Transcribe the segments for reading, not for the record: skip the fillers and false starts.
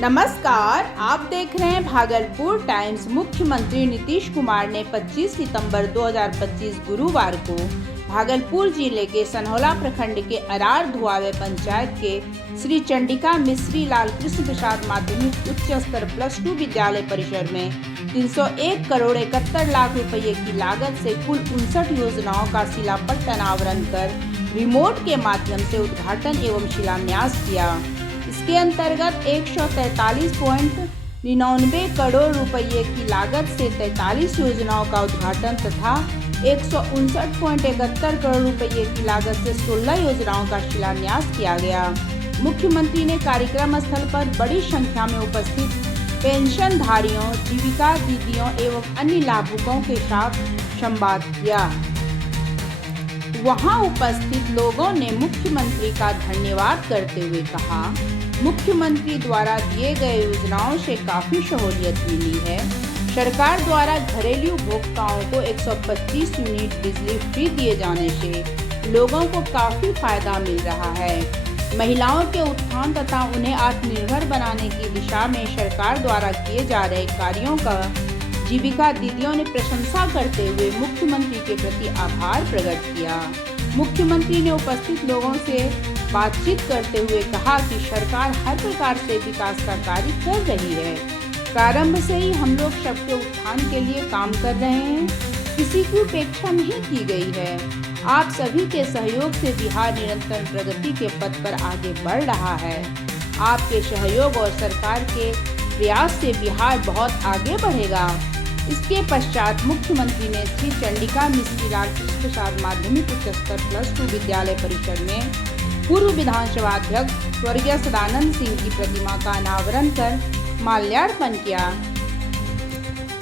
नमस्कार, आप देख रहे हैं भागलपुर टाइम्स। मुख्यमंत्री नीतीश कुमार ने 25 सितंबर 2025 गुरुवार को भागलपुर जिले के सनहौला प्रखंड के अरार धुआवे पंचायत के श्री चंडिका मिश्री लाल कृष्ण प्रसाद माध्यमिक उच्च स्तर +2 विद्यालय परिसर में 301 करोड़ 71 लाख रुपये की लागत से कुल 59 योजनाओं का शिलापट्ट अनावरण कर रिमोट के माध्यम से उद्घाटन एवं शिलान्यास किया। इसके अंतर्गत 143.99 करोड़ रुपये की लागत से 43 योजनाओं का उद्घाटन तथा 159.71 करोड़ रुपये की लागत से 16 योजनाओं का शिलान्यास किया गया। मुख्यमंत्री ने कार्यक्रम स्थल पर बड़ी संख्या में उपस्थित पेंशनधारियों, जीविका दीदियों एवं अन्य लाभुकों के साथ संवाद किया। वहां उपस्थित लोगों ने मुख्यमंत्री का धन्यवाद करते हुए कहा, मुख्यमंत्री द्वारा दिए गए योजनाओं से काफी सहूलियत मिली है। सरकार द्वारा घरेलू उपभोक्ताओं को 125 यूनिट बिजली फ्री दिए जाने से लोगों को काफी फायदा मिल रहा है। महिलाओं के उत्थान तथा उन्हें आत्मनिर्भर बनाने की दिशा में सरकार द्वारा किए जा रहे कार्यों का जीविका दीदियों ने प्रशंसा करते हुए मुख्यमंत्री के प्रति आभार प्रकट किया। मुख्यमंत्री ने उपस्थित लोगों से बातचीत करते हुए कहा कि सरकार हर प्रकार से विकास का कार्य कर रही है। प्रारंभ से ही हम लोग सबके उत्थान के लिए काम कर रहे हैं, किसी की उपेक्षा नहीं की गई है। आप सभी के सहयोग से बिहार निरंतर प्रगति के पथ पर आगे बढ़ रहा है। आपके सहयोग और सरकार के प्रयास से बिहार बहुत आगे बढ़ेगा। इसके पश्चात मुख्यमंत्री ने श्री चंडिका मिश्री लाल कृष्ण प्रसाद माध्यमिक उच्च स्तर +2 विद्यालय परिसर में पूर्व विधानसभा अध्यक्ष स्वर्गीय सदानंद सिंह की प्रतिमा का अनावरण कर माल्यार्पण किया।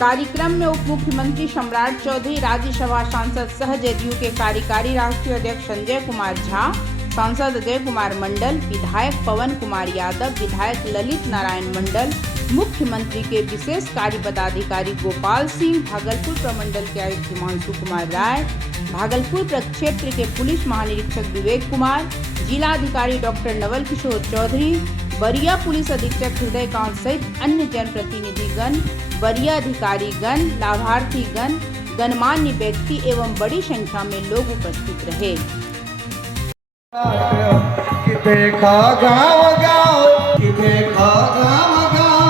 कार्यक्रम में उप मुख्यमंत्री सम्राट चौधरी, राज्यसभा सांसद सह जदयू के कार्यकारी राष्ट्रीय अध्यक्ष संजय कुमार झा, सांसद अजय कुमार मंडल, विधायक पवन कुमार यादव, विधायक ललित नारायण मंडल, मुख्यमंत्री के विशेष कार्य पदाधिकारी गोपाल सिंह, भागलपुर प्रमंडल के आयुक्त हिमांशु कुमार राय, भागलपुर प्रक्षेत्र के पुलिस महानिरीक्षक विवेक कुमार, जिलाधिकारी डॉक्टर नवल किशोर चौधरी, वरीय पुलिस अधीक्षक हृदयकांत सहित अन्य जनप्रतिनिधिगण, वरीय अधिकारीगण, लाभार्थीगण, गणमान्य व्यक्ति एवं बड़ी संख्या में लोग उपस्थित रहे। कि देखा गाँव गाँव, कि देखा गाँव गाँव,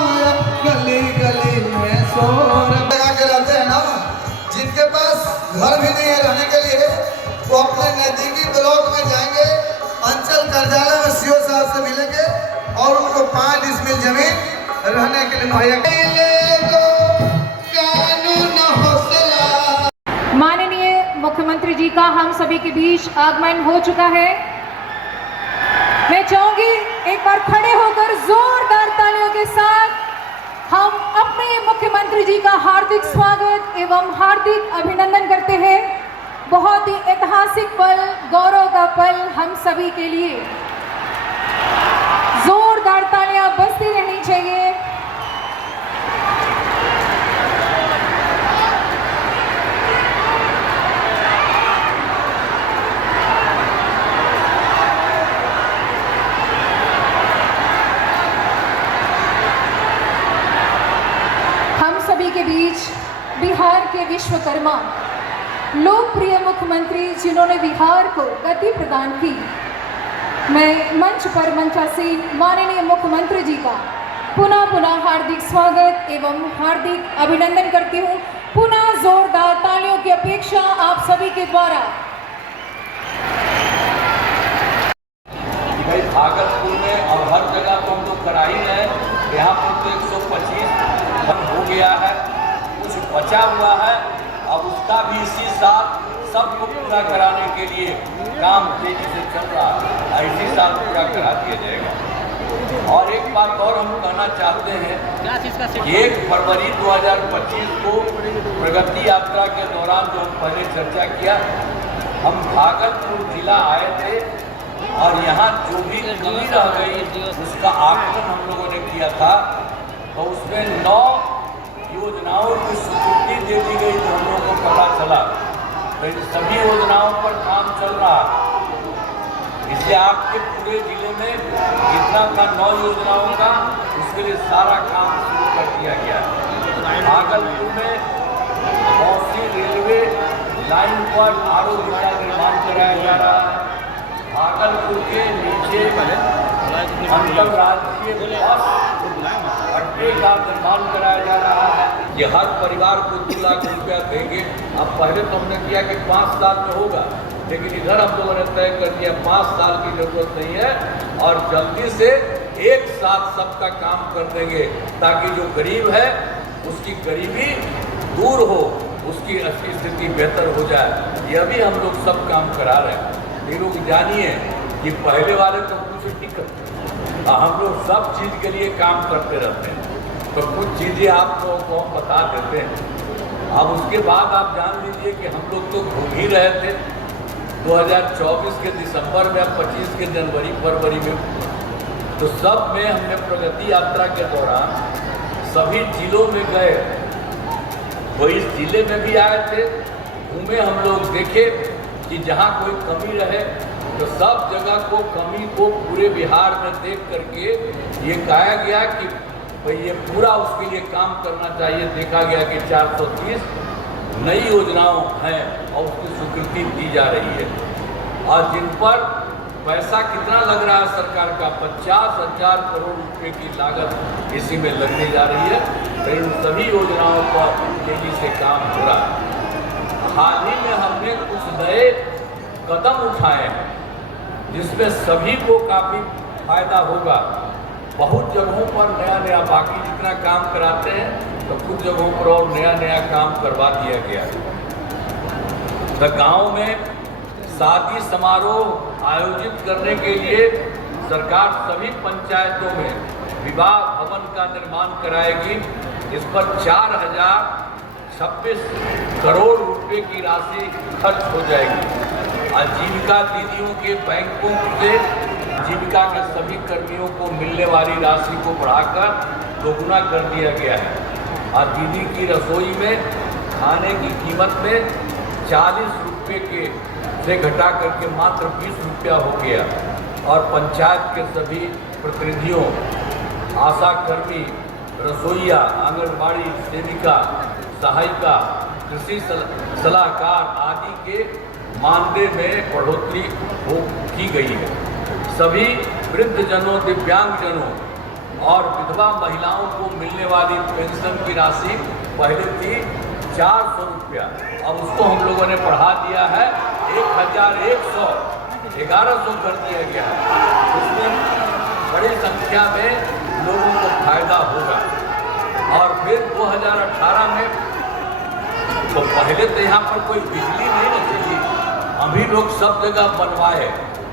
गली गली में शोर लगा के रहते हैं ना। जिनके पास घर भी नहीं है रहने के लिए, वो अपने नजदीकी ब्लॉक में जाएंगे, अंचल कार्यालय में सीओ साहब से मिलेंगे और उनको 5 डिसमिल जमीन रहने के लिए मुहैया। माननीय मुख्यमंत्री जी का हम सभी के बीच आगमन हो चुका है। मैं चाहूंगी एक बार खड़े होकर जोरदार तालियों के साथ हम अपने मुख्यमंत्री जी का हार्दिक स्वागत एवं हार्दिक अभिनंदन करते हैं। बहुत ही ऐतिहासिक पल, गौरव का पल हम सभी के लिए। जोरदार तालियां बजती रहनी चाहिए। के बीच बिहार के विश्वकर्मा, लोकप्रिय मुख्यमंत्री जिन्होंने बिहार को गति प्रदान की, मैं मंच पर मंचासीन माननीय मुख्यमंत्री जी का पुनः हार्दिक स्वागत एवं हार्दिक अभिनंदन करती हूँ। पुनः जोरदार तालियों की अपेक्षा आप सभी के द्वारा। भागलपुर में और हर जगह तो हम लोग करा ही है। यहाँ पर तो 125 हो गया है, कुछ बचा हुआ है। अब उसका भी इसी साल सबको पूरा कराने के लिए काम तेजी से चल रहा है। इसी साल पूरा करा दिया जाएगा। और एक बात और हम कहना चाहते हैं, 1 फरवरी 2025 को प्रगति यात्रा के दौरान जो पहले चर्चा किया, हम भागलपुर जिला आए थे और यहाँ जो भी कमी रह गई उसका आकलन हम लोगों ने किया था। तो उसमें 9 योजनाओं की स्वीकृति दे दी गई तो हम लोगों को पता चला। तो इन सभी योजनाओं पर काम चल रहा है। इसलिए आपके पूरे जिले में जितना का 9 योजनाओं का उसके लिए सारा काम शुरू कर दिया गया है। भागलपुर में मौसी रेलवे लाइन पर आरओ का निर्माण कराया जा रहा है। भागलपुर के नीचे अंतर्राज्यीय बस अड्डे का निर्माण कराया जा रहा है। ये हर परिवार को 2 लाख रुपया देंगे। अब पहले तो हमने किया कि 5 साल में होगा, लेकिन इधर हम लोगों ने तय कर दिया 5 साल की जरूरत नहीं है और जल्दी से एक साथ सबका काम कर देंगे, ताकि जो गरीब है उसकी गरीबी दूर हो, उसकी स्थिति बेहतर हो जाए। यह भी हम लोग सब काम करा रहे हैं। ये लोग जानिए कि पहले वाले तो कुछ दिक्कत, हम लोग सब चीज़ के लिए काम करते रहते हैं, तो कुछ चीज़ें आप लोगों को हम बता देते हैं। अब उसके बाद आप जान लीजिए कि हम लोग तो घूम ही रहे थे 2024 के दिसंबर में, 25 के जनवरी फरवरी में, तो सब में हमने प्रगति यात्रा के दौरान सभी जिलों में गए। वो इस जिले में भी आए थे, घूमे, हम लोग देखे कि जहाँ कोई कमी रहे तो सब जगह को कमी को पूरे बिहार में देख करके ये कहा गया कि भाई ये पूरा उसके लिए काम करना चाहिए। देखा गया कि 430 नई योजनाओं हैं और उसकी स्वीकृति दी जा रही है, और जिन पर पैसा कितना लग रहा है सरकार का, 50,000 करोड़ रुपए की लागत इसी में लगने जा रही है। तो इन सभी योजनाओं पर तेजी से काम हो रहा है। हाल ही में हमने कुछ नए कदम उठाए हैं जिसमें सभी को काफ़ी फायदा होगा। बहुत जगहों पर नया नया, बाकी जितना काम कराते हैं तो कुछ जगहों पर और नया नया काम करवा दिया गया है। तो गाँव में शादी समारोह आयोजित करने के लिए सरकार सभी पंचायतों में विवाह भवन का निर्माण कराएगी। इस पर 4,026 करोड़ रुपए की राशि खर्च हो जाएगी। आजीविका दीदियों के बैंकों से जीविका के सभी कर्मियों को मिलने वाली राशि को बढ़ाकर दोगुना कर दिया गया है। और दीदी की रसोई में खाने की कीमत में 40 रुपये से घटा करके मात्र 20 रुपया हो गया। और पंचायत के सभी प्रतिनिधियों, आशा कर्मी, रसोइया, आंगनबाड़ी सेविका, सहायिका, कृषि सलाहकार आदि के मानदेय में बढ़ोतरी की गई है। सभी वृद्धजनों, दिव्यांगजनों और विधवा महिलाओं को मिलने वाली पेंशन की राशि पहले थी 400 रुपया, अब उसको हम लोगों ने बढ़ा दिया है 1,100, 1,100 कर दिया गया है। उसमें बड़ी संख्या में लोगों को फायदा होगा। और फिर 2018 में तो पहले तो यहाँ पर कोई बिजली नहीं थी, अभी लोग सब जगह बनवाए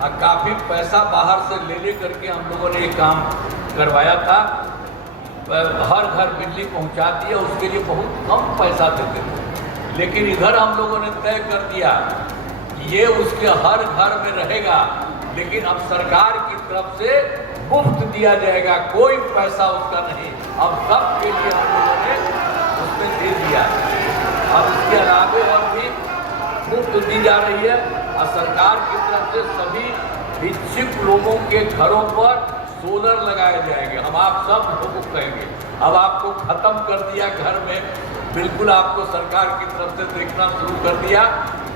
और काफ़ी पैसा बाहर से ले करके हम लोगों ने ये काम करवाया था। हर घर बिजली पहुँचा दिया, उसके लिए बहुत कम पैसा देते थे। लेकिन इधर हम लोगों ने तय कर दिया कि ये उसके हर घर में रहेगा, लेकिन अब सरकार की तरफ से मुफ्त दिया जाएगा, कोई पैसा उसका नहीं। अब सब के लिए हम लोगों ने उसमें दे दिया। अब इसके अलावे और भी मुफ्त दी जा रही है। और सरकार की तरफ से सभी इच्छुक लोगों के घरों पर सोलर लगाए जाएंगे। हम आप सब लोगों को कहेंगे, अब आपको ख़त्म कर दिया घर में, बिल्कुल आपको सरकार की तरफ से देखना शुरू कर दिया।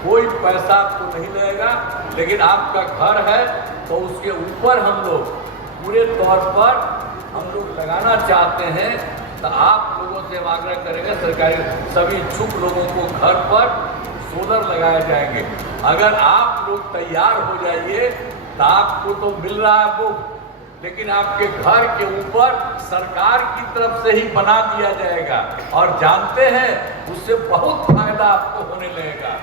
कोई पैसा आपको नहीं लगेगा, लेकिन आपका घर है तो उसके ऊपर हम लोग पूरे तौर पर हम लोग लगाना चाहते हैं। तो आप लोगों से हम आग्रह करेंगे, सरकारी सभी इच्छुक लोगों को घर पर सोलर लगाए जाएंगे। अगर आप लोग तैयार हो जाइए तो आपको तो मिल रहा है वो, लेकिन आपके घर के ऊपर सरकार की तरफ से ही बना दिया जाएगा। और जानते हैं उससे बहुत फायदा आपको होने लगेगा,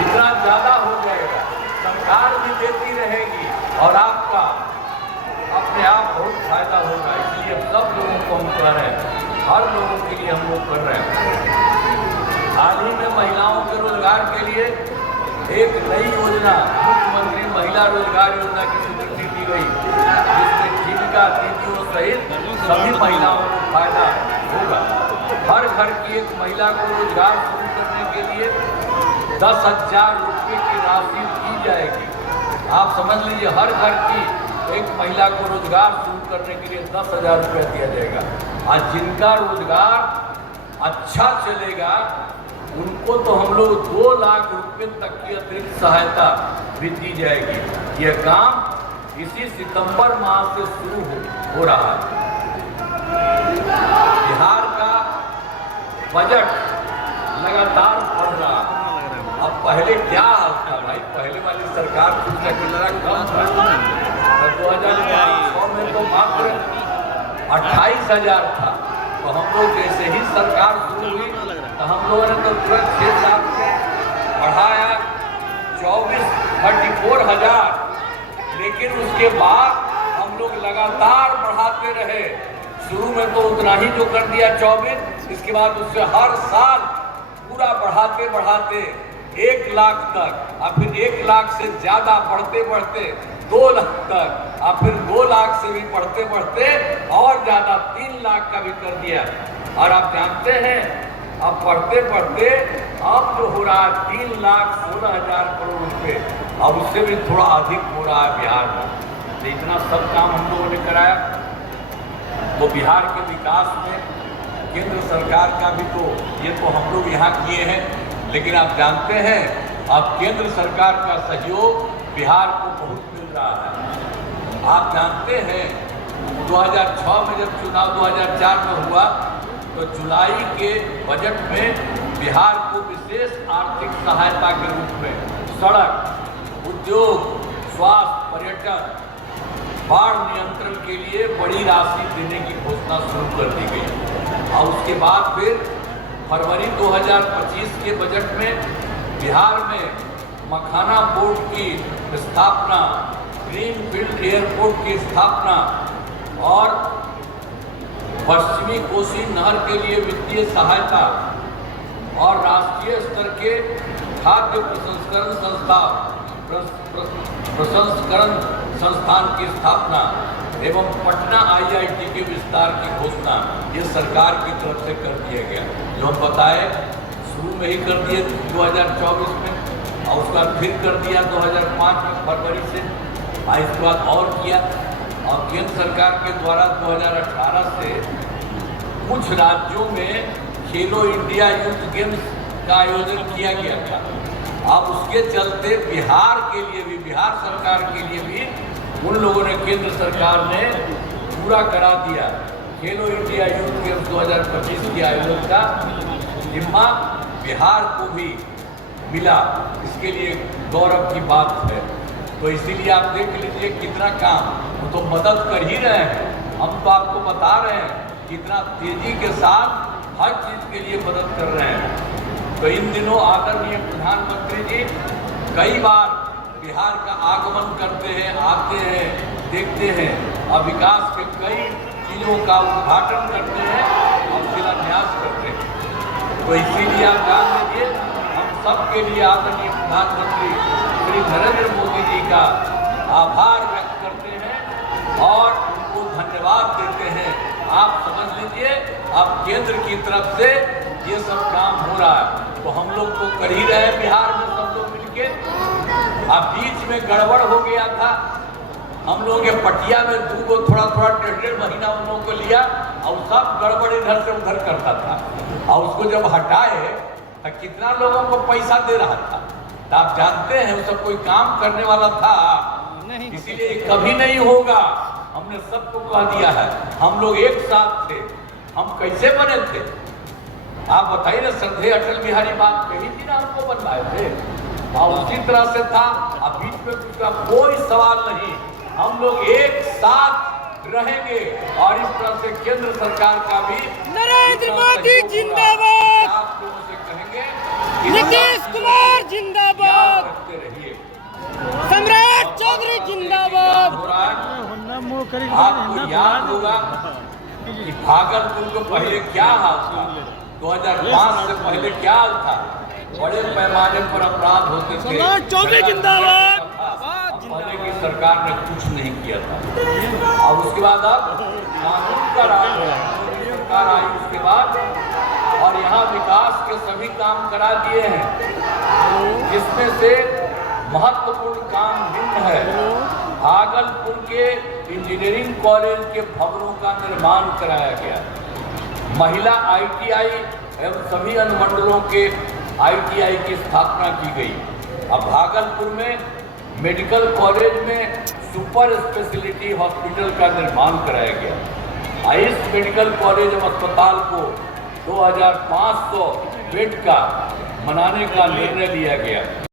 इतना ज़्यादा हो जाएगा, सरकार भी देती रहेगी और आपका अपने आप बहुत फायदा होगा। इसलिए सब लोगों को हम कह रहे हैं, हर लोगों के लिए हम लोग कर रहे हैं। हाल ही में महिलाओं के रोजगार के लिए एक नई योजना, मुख्यमंत्री महिला रोजगार योजना की स्वीकृति दी गई, जिसमें जीविका दीदियों सहित सभी महिलाओं को फायदा होगा। हर घर की एक महिला को रोजगार शुरू करने के लिए 10,000 रुपये की राशि दी जाएगी। आप समझ लीजिए, हर घर की एक महिला को रोजगार शुरू करने के लिए 10,000 रुपये दिया जाएगा। आज जिनका रोजगार अच्छा चलेगा उनको तो हम लोग 2 लाख रुपए तक की अतिरिक्त सहायता भी दी जाएगी। यह काम इसी सितंबर माह से शुरू हो रहा है। बिहार का बजट लगातार बढ़ रहा है। अब पहले क्या हाल था भाई, पहले वाली सरकार कुछ न कितना कम था। 2006 में तो मात्र 28,000 था। तो हम लोग जैसे ही सरकार शुरू हुई तो हम लोगों ने तो तुरंत 6 साल से बढ़ाया 34,000। लेकिन उसके बाद हम लोग लगातार बढ़ाते रहे। शुरू में तो उतना ही जो कर दिया 24, इसके बाद उससे हर साल पूरा बढ़ाते बढ़ाते 1 लाख तक, और फिर 1 लाख से ज्यादा बढ़ते बढ़ते 2 लाख तक, और फिर 2 लाख से भी बढ़ते बढ़ते और ज्यादा 3 लाख का भी कर दिया। और आप जानते हैं अब बढ़ते बढ़ते अब जो हो रहा है 3,16,000 करोड़ रुपए, अब उससे भी थोड़ा अधिक हो रहा है बिहार में। तो इतना सब काम हम लोगों ने कराया। तो बिहार के विकास में केंद्र सरकार का भी तो ये तो हम लोग यहाँ किए हैं, लेकिन आप जानते हैं अब केंद्र सरकार का सहयोग बिहार को बहुत मिल रहा है। आप जानते हैं 2006 में जब चुनाव 2004 में हुआ तो जुलाई के बजट में बिहार को विशेष आर्थिक सहायता के रूप में सड़क, उद्योग, स्वास्थ्य, पर्यटन, बाढ़ नियंत्रण के लिए बड़ी राशि देने की घोषणा शुरू कर दी गई। और उसके बाद फिर फरवरी 2025 के बजट में बिहार में मखाना पोर्ट की स्थापना, ग्रीनफील्ड एयरपोर्ट की स्थापना और पश्चिमी कोसी नहर के लिए वित्तीय सहायता और राष्ट्रीय स्तर के खाद्य प्रसंस्करण संस्थान की स्थापना एवं पटना IIT के विस्तार की घोषणा ये सरकार की तरफ से कर दिया गया। जो हम बताए शुरू में ही कर दिए 2024 में, और उसके बाद फिर कर दिया 2005 में फरवरी से, इसके बाद और किया। और केंद्र सरकार के द्वारा 2018 से कुछ राज्यों में खेलो इंडिया यूथ गेम्स का आयोजन किया गया था। अब उसके चलते बिहार के लिए भी, बिहार सरकार के लिए भी उन लोगों ने, केंद्र सरकार ने पूरा करा दिया। खेलो इंडिया यूथ गेम्स 2025 के आयोजन का जिम्मा बिहार को भी मिला। इसके लिए गौरव की बात है। तो इसीलिए आप देख लीजिए कितना काम, वो तो मदद कर ही रहे हैं। हम तो आपको बता रहे हैं कितना तेजी के साथ हर चीज के लिए मदद कर रहे हैं। तो इन दिनों आदरणीय प्रधानमंत्री जी कई बार बिहार का आगमन करते हैं, आते हैं, देखते हैं और विकास के कई चीज़ों का उद्घाटन करते हैं और शिलान्यास करते हैं। तो इसीलिए आप जान लीजिए हम सबके लिए आदरणीय प्रधानमंत्री श्री नरेंद्र मोदी जी का आभार व्यक्त करते हैं और उनको धन्यवाद देते हैं। आप समझ लीजिए अब केंद्र की तरफ से ये सब काम हो रहा है, तो हम लोग तो कर ही रहे हैं बिहार में सब लोग मिलके। अब बीच में गड़बड़ हो गया था, हम लोगों के पटिया में 2 को थोड़ा 1.5 महीना उन लोगों को लिया और सब गड़बड़ इधर से उधर करता था। और उसको जब हटाए तो कितना लोगों को पैसा दे रहा था, तो आप जानते हैं वो सब कोई काम करने वाला था नहीं, इसीलिए कभी नहीं होगा। हमने सबको कह दिया है, हम लोग एक साथ थे। हम कैसे बने थे आप बताइए ना, श्रद्धेय अटल बिहारी वाजपेयी जी ने हमको बनवाए थे और उसी तरह से था। अब बीच में उसका कोई सवाल नहीं, हम लोग एक साथ रहेंगे और इस तरह से केंद्र सरकार का भी नरेंद्र मोदी जिंदाबाद, आप लोगों से कहेंगे नीतीश कुमार जिंदाबाद, रखते रहिए। सम्राट चौधरी जिंदाबाद। हो रहा है आपको याद होगा कि भागलपुर को पहले क्या हाल था, 2005 से पहले क्या हाल था, बड़े पैमाने पर अपराध होते थे। सम्राट चौधरी जिंदाबाद। पहले की सरकार ने कुछ नहीं किया था और उसके बाद अब कानून का राज है, सरकार आई उसके बाद और यहाँ विकास के सभी काम करा दिए हैं, जिसमें से महत्वपूर्ण काम निम्न है भागलपुर के इंजीनियरिंग कॉलेज के भवनों का निर्माण कराया गया। महिला ITI एवं सभी अनुमंडलों के ITI की स्थापना की गई। अब भागलपुर में मेडिकल कॉलेज में सुपर स्पेशलिटी हॉस्पिटल का निर्माण कराया गया। इस मेडिकल कॉलेज एवं अस्पताल को 2500 बेड का बनाने का निर्णय लिया गया।